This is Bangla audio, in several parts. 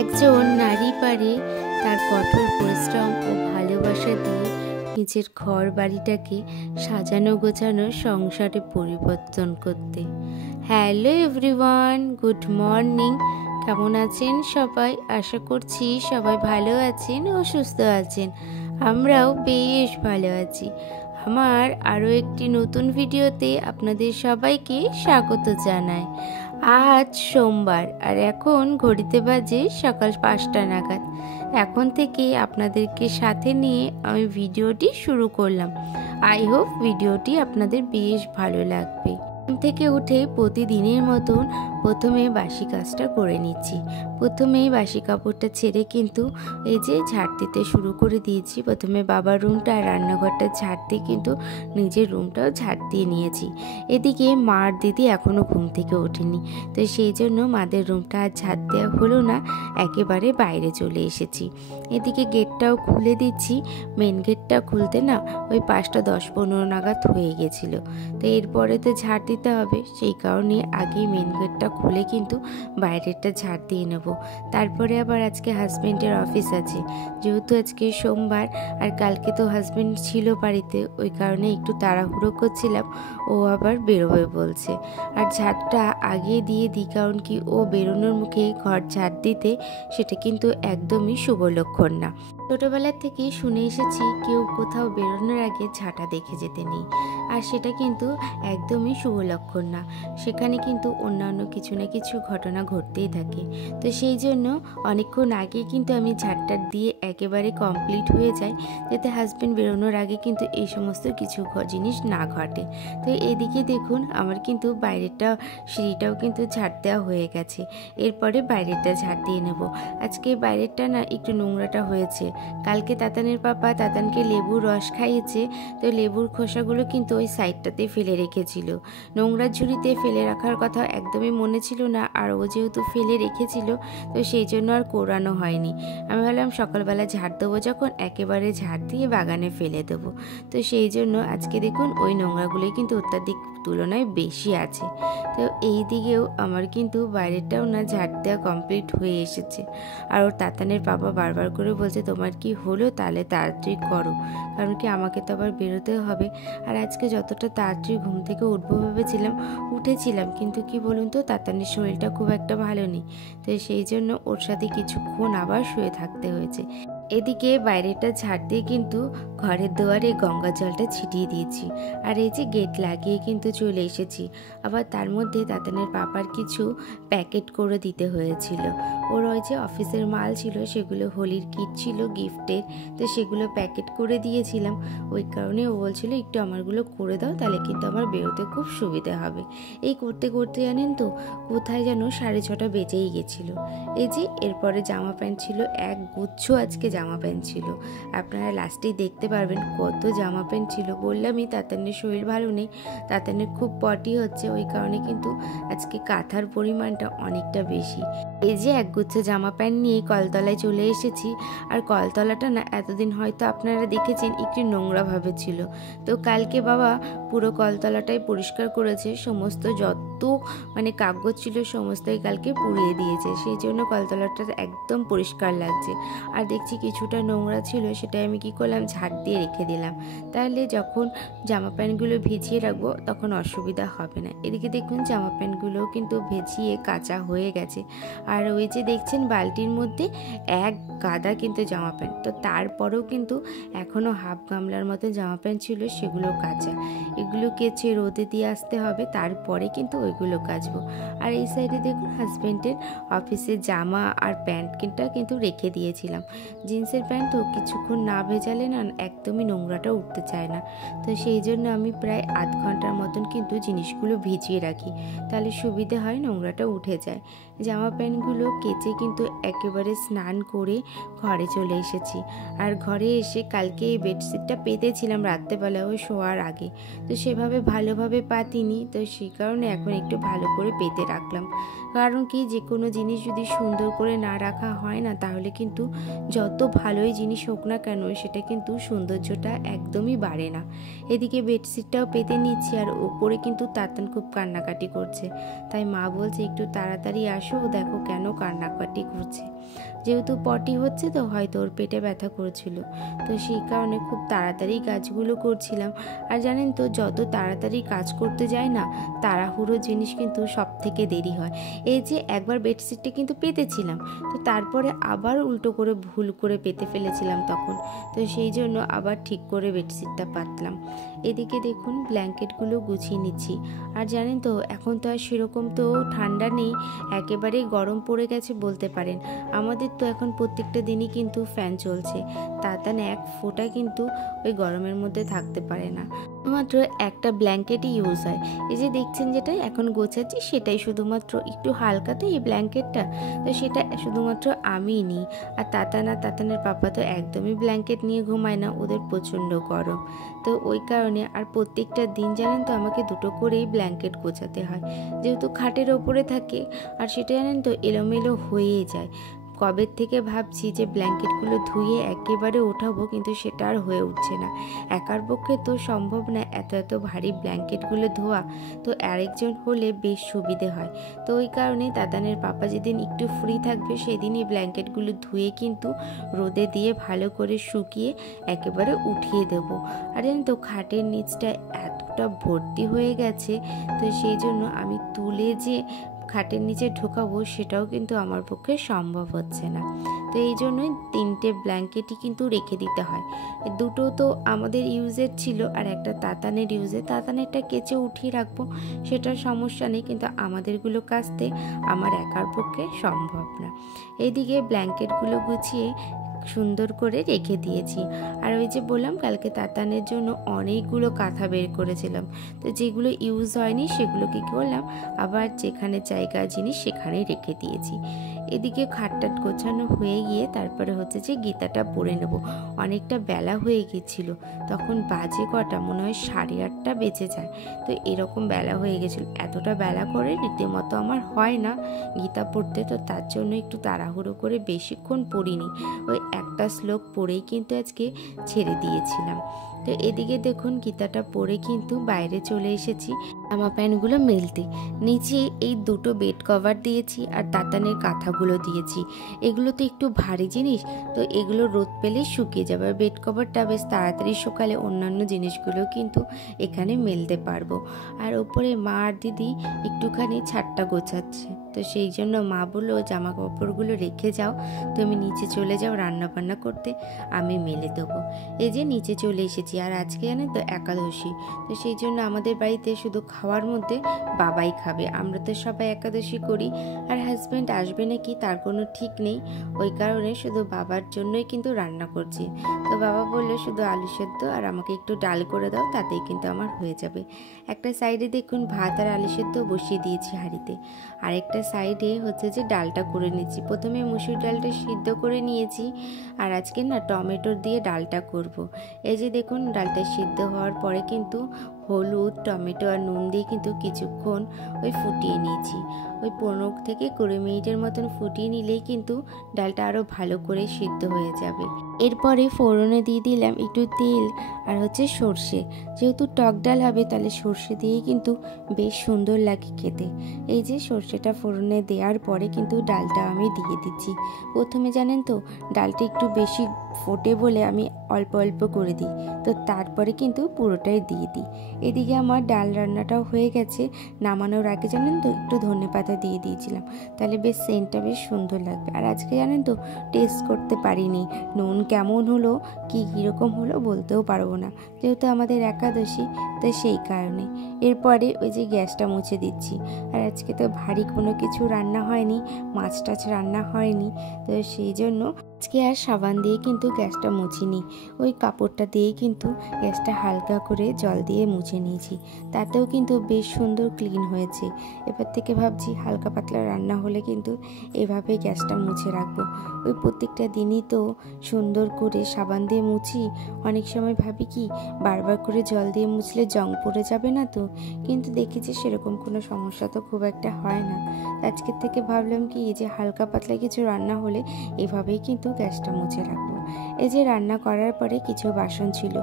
একজন নারী পারে তার কঠোর পরিশ্রম ও ভালোবাসা দিয়ে নিজের ঘর বাড়িটাকে সাজানো গোছানো সংসারে পরিবর্তন করতে। Hello everyone, good morning. কেমন আছেন সবাই? আশা করছি সবাই ভালো আছেন ও সুস্থ আছেন। আমরাও বেশ ভালো আছি। আমার আরও একটি নতুন ভিডিওতে আপনাদের সবাইকে স্বাগত জানাই। আজ সোমবার আর এখন ঘড়িতে বাজে সকাল 5টা নাগাদ। এখন থেকে আপনাদেরকে সাথে নিয়ে আমি ভিডিওটি শুরু করলাম। আই হোপ ভিডিওটি আপনাদের বেশ ভালো লাগবে। ঘুম থেকে উঠে প্রতিদিনের মতন প্রথমে বাসি কাজটা করে নিচ্ছি। প্রথমেই বাসি কাপড়টা ছেড়ে কিন্তু এই যে ঝাড় দিতে শুরু করে দিয়েছি। প্রথমে বাবার রুমটা আর রান্নাঘরটা ঝাড় দিয়ে কিন্তু নিজের রুমটাও ঝাড় দিয়ে নিয়েছি। এদিকে মার দিদি এখনও ঘুম থেকে ওঠেনি, তো সেই জন্য মাদের রুমটা আর ঝাড় দেওয়া হলো না, একেবারে বাইরে চলে এসেছি। এদিকে গেটটাও খুলে দিচ্ছি। মেন গেটটা খুলতে না ওই 5টা 10-15 নাগাদ হয়ে গেছিলো, তো এরপরে তো ঝাড় দিতে হবে, সেই কারণে আগেই মেন গেটটা খুলে কিন্তু বাইরেরটা ঝাড় দিয়ে নেব। তারপরে আবার আজকে হাজব্যান্ডের অফিস আছে, যেহেতু আজকে সোমবার আর কালকে তো হাজব্যান্ড ছিল বাড়িতে, ওই কারণে একটু তাড়াহুড়ো করছিলাম। ও আবার বেরোবে বলছে, আর ঝাড়টা আগে দিয়ে দিই, কারণ কি ও বেরোনোর মুখে ঘর ঝাড় দিতে সেটা কিন্তু একদমই শুভ লক্ষণ না। ছোটোবেলার থেকেই শুনে এসেছি কেউ কোথাও বেরোনোর আগে ঝাঁটা দেখে যেতে নেই, আর সেটা কিন্তু একদমই শুভ লক্ষণ না। সেখানে কিন্তু অন্যান্য কিছু না কিছু ঘটনা ঘটতেই থাকে। তো সেই জন্য অনেকক্ষণ আগে কিন্তু আমি ঝাড়টা দিয়ে একেবারে কমপ্লিট হয়ে যায়, যাতে হাজব্যান্ড বেরোনোর আগে কিন্তু এই সমস্ত কিছু জিনিস না ঘটে। তো এদিকে দেখুন আমার কিন্তু বাইরেরটা সিঁড়িটাও কিন্তু ঝাড় দেওয়া হয়ে গেছে। এরপরে বাইরেরটা ঝাড় দিয়ে নেব। আজকে বাইরেরটা না একটু নোংরাটা হয়েছে। কালকে তাতানের পাপা তাতানকে লেবুর রস খাইয়েছে, তো লেবুর খোসাগুলো কিন্তু ওই সাইডটাতে ফেলে রেখেছিল। নোংরার ঝুড়িতে ফেলে রাখার কথা একদমই মনে ছিল না, আর ও যেহেতু ফেলে রেখেছিল তো সেই জন্য আর কোরানো হয়নি। আমি ভাবলাম সকালবেলা ঝাড় দেবো যখন, একেবারে ঝাড় দিয়ে বাগানে ফেলে দেবো। তো সেই জন্য আজকে দেখুন ওই নোংরাগুলোই কিন্তু অত্যাধিক তুলনায় বেশি আছে। তো এই দিকেও আমার কিন্তু বাইরেটাও না ঝাড় দেওয়া কমপ্লিট হয়ে এসেছে। আর ওর তাতানের বাবা বারবার করে বলছে তোমার কি হলো, তাহলে তাড়াতাড়ি করো, কারণ কি আমাকে তো আবার বেরোতে হবে। আর আজকে যতটা তাড়াতাড়ি ঘুম থেকে উঠবো ভেবেছিলাম, উঠেছিলাম, কিন্তু কি বলুন তো তাতানের শরীরটা খুব একটা ভালো নেই, তো সেই জন্য ওর সাথে কিছুক্ষণ আবার শুয়ে থাকতে হয়েছে। এদিকে বাইরেটা ঝাড় দিয়ে কিন্তু ঘরের দুয়ারে গঙ্গা জলটা ছিটিয়ে দিয়েছি, আর এই যে গেট লাগিয়ে কিন্তু চলে এসেছি। আবার তার মধ্যে তাতানের পাপার কিছু প্যাকেট করে দিতে হয়েছিল। ওর ওই যে অফিসের মাল ছিল, সেগুলো হোলির কিট ছিল গিফটের, তো সেগুলো প্যাকেট করে দিয়েছিলাম। ওই কারণে ও বলছিল একটু আমারগুলো করে দাও, তাহলে কিন্তু আমার বেরোতে খুব সুবিধা হবে। এই করতে করতে জানেন তো কোথায় যেন 6:30 বেজেই গেছিলো। এই যে এরপরে জামা প্যান্ট ছিল, এক গুচ্ছ আজকে জামা প্যান্ট ছিল। আপনারা লাস্টেই দেখতে পারবেন কত জামা প্যান্ট ছিল। বললামই তাতানের শরীর ভালো নেই, তাতানের খুব পটি হচ্ছে, ওই কারণে কিন্তু আজকে কাঁথার পরিমাণটা অনেকটা বেশি। এই যে একগুচ্ছ জামা প্যান্ট নিয়ে কলতলায় চলে এসেছি। আর কলতলাটা না এতদিন হয়তো আপনারা দেখেছেন একটু নোংরাভাবে ছিল, তো কালকে বাবা পুরো কলতলাটাই পরিষ্কার করেছে। সমস্ত যত কাগজ ছিল সমস্তই কালকে পুড়িয়ে দিয়েছে, সেই জন্য কলতলাটা একদম পরিষ্কার লাগছে। আর দেখছি কিছুটা নোংরা ছিল, সেটা আমি কি করলাম ঝাড় দিয়ে রেখে দিলাম, তাহলে যখন জামা প্যান্টগুলো ভিজিয়ে রাখবো তখন অসুবিধা হবে না। এদিকে দেখুন জামা প্যান্টগুলোও কিন্তু ভিজিয়ে কাঁচা হয়ে গেছে। আর ওই যে দেখছেন বালতির মধ্যে এক গাদা কিন্তু জামা প্যান্ট, তো তারপরেও কিন্তু এখনও হাফ গামলার মতো জামা প্যান্ট ছিল, সেগুলো কাঁচা। এগুলো কেচে রোদে দিয়ে আসতে হবে, তারপরে কিন্তু ওইগুলো কাচবো। আর এই সাইডে দেখুন হাজব্যান্ডের অফিসের জামা আর প্যান্টটা কিন্তু রেখে দিয়েছিলাম। জিন্সের প্যান্ট তো কিছুক্ষণ না ভেজালে না একদমই নোংরাটা উঠতে চায় না, তো সেই জন্য আমি প্রায় আধ ঘন্টার মতন কিন্তু জিনিসগুলো ভিজিয়ে রাখি, তাহলে সুবিধে হয়, নোংরাটা উঠে যায়। জামা প্যান্টগুলো কেচে কিন্তু একেবারে স্নান করে ঘরে চলে এসেছি। আর ঘরে এসে কালকে এই বেডশিটটা পেতেছিলাম রাত্রেবেলা ওই শোয়ার আগে, তো সেভাবে ভালোভাবে পাতিনি, তো সেই কারণে এখন একটু ভালো করে পেতে রাখলাম। কারণ কি, যে কোনো জিনিস যদি সুন্দর করে না রাখা হয় না, তাহলে কিন্তু যত ভালোই জিনিস হোক না কেন সেটা কিন্তু সৌন্দর্যটা একদমই বাড়ে না। এদিকে বেডশিটটাও পেতে নিচ্ছি, আর ওপরে কিন্তু তাতান খুব কান্নাকাটি করছে। তাই মা বলছে একটু তাড়াতাড়ি আসো, দেখো কেন কান্নাকাটি করছে। যেহেতু পটি হচ্ছে তো হয়তো ওর পেটে ব্যথা করেছিল, তো সেই কারণে খুব তাড়াতাড়ি কাজগুলো করছিলাম। আর জানেন তো, যত তাড়াতাড়ি কাজ করতে যায় না, তাড়াহুড়ো জিনিস কিন্তু সব থেকে দেরি হয়। এই যে একবার বেডশিটটা কিন্তু পেতেছিলাম, তো তারপরে আবার উল্টো করে ভুল করে পেতে ফেলেছিলাম তখন, তো সেই জন্য আবার ঠিক করে বেডশিটটা পাতলাম। এদিকে দেখুন ব্ল্যাঙ্কেটগুলো গুছিয়ে নিচ্ছি। আর জানেন তো, এখন তো আর সেরকম তো ঠান্ডা নেই, একেবারেই গরম পড়ে গেছে বলতে পারেন। আমাদের তো এখন প্রত্যেকটা দিনই কিন্তু ফ্যান চলছে, তাতান এক ফোঁটা কিন্তু ওই গরমের মধ্যে থাকতে পারে না। মাত্র একটা ব্ল্যাঙ্কেটই ইউজ হয়। এই যে দেখছেন যেটা এখন গোছাচ্ছি, সেটাই শুধুমাত্র একটু হালকা তো এই ব্ল্যাঙ্কেটটা, তো সেটা শুধুমাত্র আমিই নিই। আর তাতানের পাপা তো একদমই ব্ল্যাঙ্কেট নিয়ে ঘুমায় না, ওদের প্রচণ্ড গরম। তো ওই কারণে আর প্রত্যেকটা দিন জানেন তো আমাকে দুটো করেই ব্ল্যাঙ্কেট গোছাতে হয়, যেহেতু খাটের ওপরে থাকে। আর সেটা জানেন তো এলোমেলো হয়েই যায়। কবে থেকে ভাবছি যে ব্ল্যাঙ্কেটগুলো ধুয়ে একেবারে ওঠাবো, কিন্তু সেটা আর হয়ে উঠছে না। একার পক্ষে তো সম্ভব না এত এত ভারী ব্ল্যাঙ্কেটগুলো ধোয়া, তো আরেকজন হলে বেশ সুবিধে হয়। তো ওই কারণে দাদানের পাপা যেদিন একটু ফ্রি থাকবে সেদিনই ব্ল্যাঙ্কেটগুলো ধুয়ে কিন্তু রোদে দিয়ে ভালো করে শুকিয়ে একেবারে উঠিয়ে দেবো। আর জানেন তো, খাটের নিচটা এতটা ভর্তি হয়ে গেছে, তো সেই জন্য আমি তুলে যে খাটের নিচে ঢোকাবো সেটাও কিন্তু আমার পক্ষে সম্ভব হচ্ছে না। তো এই জন্যই 3টে ব্ল্যাঙ্কেটই কিন্তু রেখে দিতে হয়। দুটো তো আমাদের ইউজের ছিল, আর একটা তাতানের ইউজের। তাতানেরটা কেচে উঠিয়ে রাখবো, সেটার সমস্যা নেই, কিন্তু আমাদেরগুলো কাচতে আমার একার পক্ষে সম্ভব না। এইদিকে ব্ল্যাঙ্কেটগুলো গুছিয়ে সুন্দর করে রেখে দিয়েছি। আর ওই যে বললাম, কালকে তাতানের জন্য অনেকগুলো কাঁথা বের করেছিলাম, তো যেগুলো ইউজ হয়নি সেগুলো কী করলাম, আবার যেখানে জায়গা জিনিস সেখানেই রেখে দিয়েছি। এদিকে খাটটাট গোছানো হয়ে গিয়ে তারপরে হচ্ছে যে গীতাটা পড়ে নেব। অনেকটা বেলা হয়ে গেছিল, তখন বাজে কটা, মনে হয় 8:30 বেজে যায়। তো এরকম বেলা হয়ে গেছিলো, এতটা বেলা করে রীতিমতো আমার হয় না গীতা পড়তে, তো তার জন্য একটু তাড়াহুড়ো করে বেশিক্ষণ পড়িনি, ওই একটা শ্লোক পড়েই কিন্তু আজকে ছেড়ে দিয়েছিলাম। তো এদিকে দেখুন গীতাটা পড়ে কিন্তু বাইরে চলে এসেছি জামা প্যান্টগুলো মেলতে। নিচে এই দুটো বেড কভার দিয়েছি আর তাতানের কাঁথাগুলো দিয়েছি। এগুলো তো একটু ভারী জিনিস, তো এগুলো রোদ পেলে শুকিয়ে যাবে। আর বেড কভারটা বেশ তাড়াতাড়ি শুকালে অন্যান্য জিনিসগুলো কিন্তু এখানে মেলতে পারবো। আর ওপরে মা আর দিদি একটুখানি ছাদটা গোছাচ্ছে, তো সেই জন্য মা বললো জামা কাপড়গুলো রেখে যাও, তুমি নিচে চলে যাও রান্না বান্না করতে, আমি মেলে দেবো। এই যে নিচে চলে এসেছি। আর আজকে জানেন তো একাদশী, তো সেই জন্য আমাদের বাড়িতে শুধু খাওয়ার মধ্যে বাবাই খাবে। আমরা তো সবাই একাদশী করি, আর হাজব্যান্ড আসবে নাকি তার কোনো ঠিক নেই, ওই কারণে শুধু বাবার জন্যই কিন্তু রান্না করছি। তো বাবা বললো শুধু আলু সেদ্ধ আর আমাকে একটু ডাল করে দাও, তাতেই কিন্তু আমার হয়ে যাবে। একটা সাইডে দেখুন ভাত আর আলু সেদ্ধ বসিয়ে দিয়েছি হাঁড়িতে, আরেকটা সাইডে হচ্ছে যে ডালটা করে নিচ্ছি। প্রথমে মুসুর ডালটা সিদ্ধ করে নিয়েছি, আর আজকে না টমেটো দিয়ে ডালটা করব। এই যে দেখুন ডালটা সিদ্ধ হওয়ার পরে কিন্তু হলুদ, টমেটো আর নুন দিয়ে কিন্তু কিছুক্ষণ ওই ফুটিয়ে নিয়েছি। ওই 15 থেকে 20 মিনিটের মতন ফুটিয়ে নিলেই কিন্তু ডালটা আরও ভালো করে সিদ্ধ হয়ে যাবে। এরপরে ফোড়নে দিয়ে দিলাম একটু তেল আর হচ্ছে সর্ষে। যেহেতু টক ডাল হবে, তাহলে সর্ষে দিয়েই কিন্তু বেশ সুন্দর লাগে খেতে। এই যে সর্ষেটা ফোড়নে দেওয়ার পরে কিন্তু ডালটা আমি দিয়ে দিচ্ছি। প্রথমে জানেন তো, ডালটা একটু বেশি ফোটে বলে আমি অল্প অল্প করে দিই, তো তারপরে কিন্তু পুরোটাই দিয়ে দিই। এদিকে আমার ডাল রান্নাটাও হয়ে গেছে। নামানোর আগে জানেন তো একটু ধনেপাতা দিয়ে দিয়েছিলাম, তাহলে বেশ সেন্টটা বেশ সুন্দর লাগবে। আর আজকে জানেন তো টেস্ট করতে পারিনি, নুন কেমন হলো কি কীরকম হলো বলতেও পারবো না, যেহেতু আমাদের একাদশী, তো সেই কারণে। এরপরে ওই যে গ্যাসটা মুছে দিচ্ছি। আর আজকে তো ভারী কোনো কিছু রান্না হয়নি, মাছ টাছ রান্না হয়নি, তো সেই জন্য আজকে আর সাবান দিয়ে কিন্তু গ্যাসটা মুছিনি, ওই কাপড়টা দিয়ে কিন্তু গ্যাসটা হালকা করে জল দিয়ে মুছে নিয়েছি। তাতেও কিন্তু বেশ সুন্দর ক্লিন হয়েছে। এবার থেকে ভাবছি হালকা পাতলা রান্না হলে কিন্তু এভাবে গ্যাসটা মুছে রাখবো। ওই প্রত্যেকটা দিনই তো সুন্দর করে সাবান দিয়ে মুছি, অনেক সময় ভাবি কি বারবার করে জল দিয়ে মুছলে জং পড়ে যাবে না তো, কিন্তু দেখেছি সেরকম কোনো সমস্যা তো খুব একটা হয় না। আজকের থেকে ভাবলাম কি যে হালকা পাতলা কিছু রান্না হলে এভাবেই কিন্তু গ্যাসটা মুছে রাখবো। এই যে রান্না করার পরে কিছু বাসন ছিল,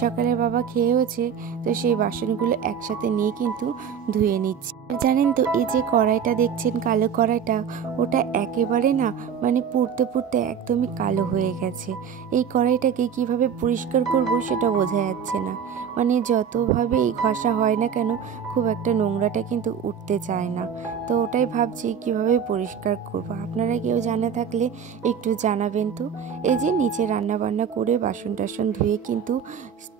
সকালে বাবা খেয়েওছে, তো সেই বাসনগুলো একসাথে নিয়ে কিন্তু ধুয়ে নিচ্ছি। জানেন তো এই যে কড়াইটা দেখছেন কালো কড়াইটা, ওটা একেবারে না মানে পুড়তে পুড়তে একদমই কালো হয়ে গেছে। এই কড়াইটাকে কিভাবে পরিষ্কার করব সেটা বোঝা যাচ্ছে না। মানে যতভাবে এই ঘষা হয় না কেন খুব একটা নোংরাটা কিন্তু উঠতে চায় না। তো ওটাই ভাবছি কিভাবে পরিষ্কার করব। আপনারা কেউ জানা থাকলে একটু জানাবেন তো। এই যে নিচে রান্না বান্না করে বাসন টাসন ধুয়ে কিন্তু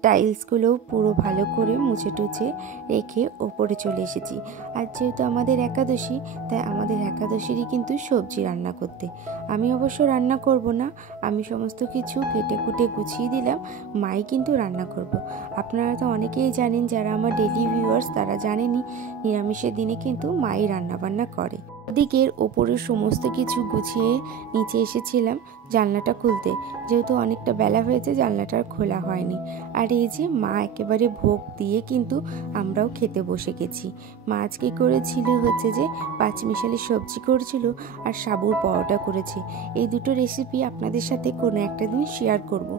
টাইলসগুলোও পুরো ভালো করে মুছে টুছে রেখে ওপরে চলে এসেছি। আর যেহেতু আমাদের একাদশী, তাই আমাদের একাদশীরই কিন্তু সবজি রান্না করতে। আমি অবশ্য রান্না করব না, আমি সমস্ত কিছু কেটে কুটে গুছিয়ে দিলাম, মাই কিন্তু রান্না করব। আপনারা তো অনেকেই জানেন, যারা আমার ডেইলি ভিউয়ার্স তারা জানেনই নিরামিষের দিনে কিন্তু মাই রান্না বান্না করে। ওদিকের ওপরের সমস্ত কিছু গুছিয়ে নিচে এসেছিলাম জানলাটা খুলতে, যেহেতু অনেকটা বেলা হয়েছে জানলাটা আর খোলা হয়নি। আর এই যে মা একেবারে ভোগ দিয়ে কিন্তু আমরাও খেতে বসে গেছি। মা আজকে করেছিল হচ্ছে যে পাঁচমিশালি সবজি করেছিল আর সাবুর পরোটা করেছে। এই দুটো রেসিপি আপনাদের সাথে কোনো একটা দিন শেয়ার করব।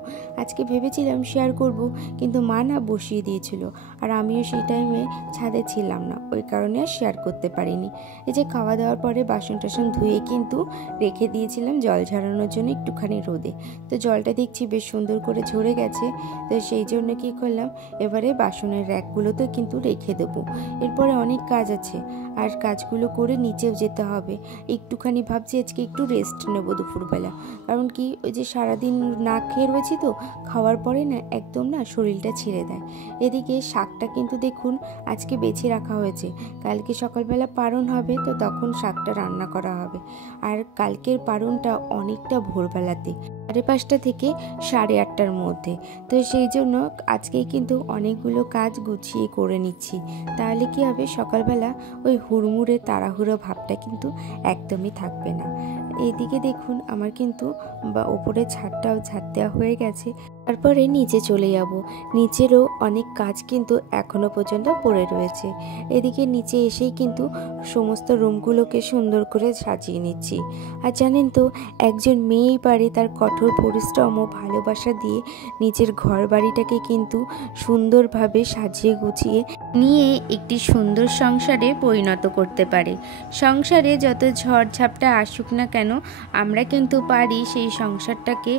আজকে ভেবেছিলাম শেয়ার করব, কিন্তু মা না বসিয়ে দিয়েছিল, আর আমিও সেই টাইমে ছাদে ছিলাম না, ওই কারণে আর শেয়ার করতে পারিনি। এই যে খাওয়া দাওয়ার পরে বাসন টাসন ধুয়ে কিন্তু রেখে দিয়েছিলাম জল ঝরানোর জন্য একটুখানি রোদে। তো জলটা দেখছি বেশ সুন্দর করে ঝরে গেছে, তো সেই জন্য কী করলাম, এবারে বাসনের র্যাকগুলোতে কিন্তু রেখে দেবো। এরপরে অনেক কাজ আছে, আর কাজগুলো করে নিচেও যেতে হবে। একটুখানি ভাবছি আজকে একটু রেস্ট নেবো দুপুরবেলা, কারণ কি ওই যে সারাদিন না খেয়ে রয়েছি, তো খাওয়ার পরে না একদম না শরীরটা ছেড়ে দেয়। এদিকে শাকটা কিন্তু দেখুন আজকে বেছে রাখা হয়েছে, কালকে সকালবেলা পারণ হবে, তো তখন শাকটা রান্না করা হবে। আর কালকের পারণটা অনেকটা ভোরবেলাতে 5:30 থেকে 8:30টার মধ্যে, তো সেই জন্য আজকেই কিন্তু অনেকগুলো কাজ গুছিয়ে করে নিচ্ছি। তাহলে কি হবে, সকালবেলা ওই হুড়মুড়ে তাড়াহুড়ো ভাবটা কিন্তু একদমই থাকবে না। এইদিকে দেখুন আমার কিন্তু ওপরে ছাদটাও ঝাড় দেওয়া হয়ে গেছে। তারপরে নিচে চলে যাব, নিচেরও অনেক কাজ কিন্তু এখনো পর্যন্ত পড়ে রয়েছে। এদিকে নিচে এসেই কিন্তু সমস্ত রুমগুলোকে সুন্দর করে সাজিয়ে নিচ্ছি। আর জানেন তো একজন মেয়েই পারে তার কঠোর পরিশ্রম ও ভালোবাসা দিয়ে নিজের ঘর বাড়িটাকে কিন্তু সুন্দরভাবে সাজিয়ে গুছিয়ে নিয়ে একটি সুন্দর সংসারে পরিণত করতে পারে। সংসারে যত ঝড়ঝাপটা আসুক না কেন, আমরা কিন্তু পারি সেই সংসারটাকে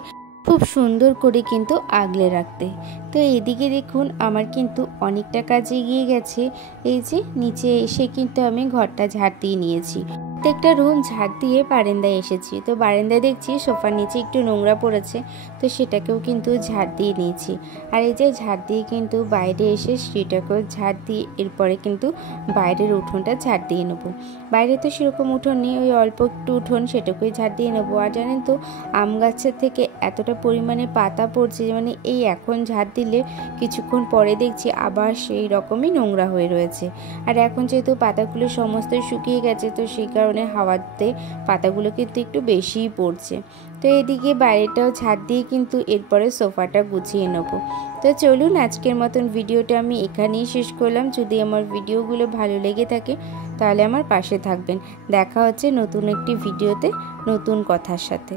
খুব সুন্দর করে কিন্তু আগলে রাখতে। তো এদিকে দেখুন আমার কিন্তু অনেকটা কাজ এগিয়ে গেছে। এই যে নিচে এসে কিন্তু আমি ঘরটা ঝাড় দিয়ে নিয়েছি, প্রত্যেকটা রুম ঝাড় দিয়ে বারান্দায় এসেছি। তো বারান্দায় দেখছি সোফার নিচে একটু নোংরা পড়েছে, তো সেটাকেও কিন্তু ঝাড় দিয়ে নিয়েছি। আর এই যে ঝাড় দিয়ে কিন্তু বাইরে এসে সেটাকেও ঝাড় দিয়ে এরপরে কিন্তু বাইরের উঠোনটা ঝাড় দিয়ে নেবো। বাইরে তো সেরকম উঠোন নেই, ওই অল্প একটু উঠোন, সেটাকেই ঝাড় দিয়ে নেবো। আর জানেন তো আম গাছের থেকে এতটা পরিমাণে পাতা পড়ছে, মানে এই এখন ঝাড় দিলে কিছুক্ষণ পরে দেখছি আবার সেই রকমই নোংরা হয়ে রয়েছে। আর এখন যেহেতু পাতাগুলো সমস্তই শুকিয়ে গেছে, তো সেই কারণে হাওয়াতে পাতাগুলো কিন্তু একটু বেশিই পড়ছে। তো এদিকে বাইরেটাও ঝাড় দিয়ে কিন্তু এরপরে সোফাটা গুছিয়ে নেব। তো চলুন আজকের মতন ভিডিওটা আমি এখানেই শেষ করলাম। যদি আমার ভিডিওগুলো ভালো লেগে থাকে তাহলে আমার পাশে থাকবেন। দেখা হচ্ছে নতুন একটি ভিডিওতে নতুন কথার সাথে।